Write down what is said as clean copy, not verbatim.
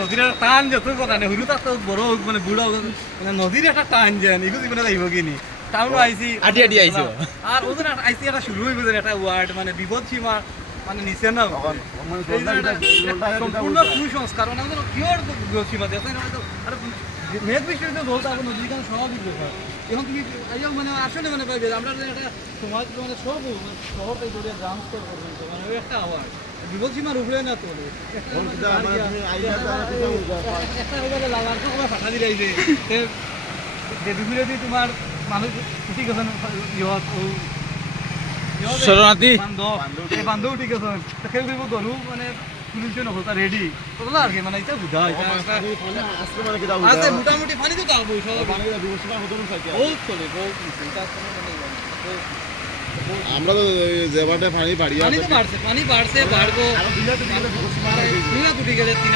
নদীর একটা টান যত কথা নেই হুরু তার বড় হোক মানে বুড়ো হোক মানে নদীর একটা টান যায় এগুলো জীবনে যাইব কিনি টাউন আইসি আটি আটি আইছো আর ওদের আইসি একটা শুরু হয়ে গেছে একটা ওয়ার্ড মানে বিপদ সীমা মানে নিচে না সম্পূর্ণ কুসংস্কার মানে আমাদের কিওর বিপদ সীমা দেখো আর মেঘ বৃষ্টির তো বলতে এখন নদী কারণ স্বাভাবিক ব্যাপার এখন তুমি মানে আসলে মানে পাইবে আমরা একটা সমাজ মানে সব শহর থেকে ধরে গ্রাম স্তর পর্যন্ত মানে ওই একটা আওয়াজ বিপদ সীমার উপরে না তোলে একটা লালার তো ফাটা দিলে দুপুরে দিয়ে তোমার মানুষ ঠিক আছে শরণার্থী বান্ধব ঠিক আছে খেল দিব গরু মানে পুলিশ নকলতা রেডি তোলা আর কি মানে এটা বুঝা আছে মোটামুটি পানি তো যাবো বহুত চলে বহুত আমরা তো যেবারে পানি বাড়িয়ে পানি তো বাড়ছে পানি বাড়ছে বাড়বো 3 গেছে 3